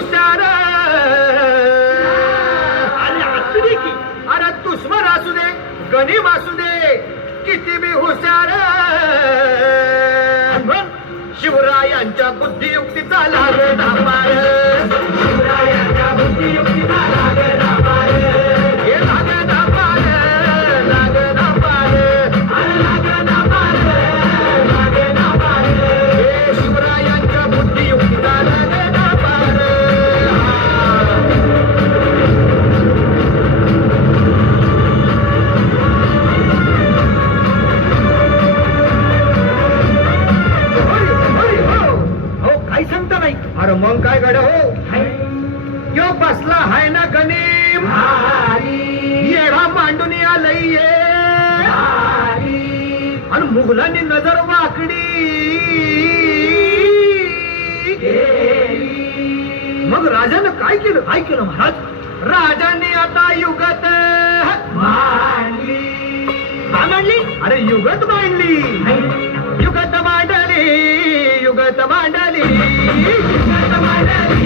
हुशार आणि असू दे की अरे दुश्मन असू दे गणिम असू दे किती बी हुशार शिवरायांच्या बुद्धियुक्तीचा लागला पार शिवरायांच्या बुद्धियुक्तीचा लागला पार हे लागला पार लागला पार लागला पार लागला पार हे शिवरायांच्या बुद्धियुक्तीचा लागला पार अरे मग काय गड हो यो बसला हाय ना गणिम येडा मांडून आलंय आणि मुघलांनी नजर वाकडी मग राजानं काय केलं महाराज राजाने आता युगत मांडली अरे युगत मांडली युगत मांडली युगत मांडली युगत मांडली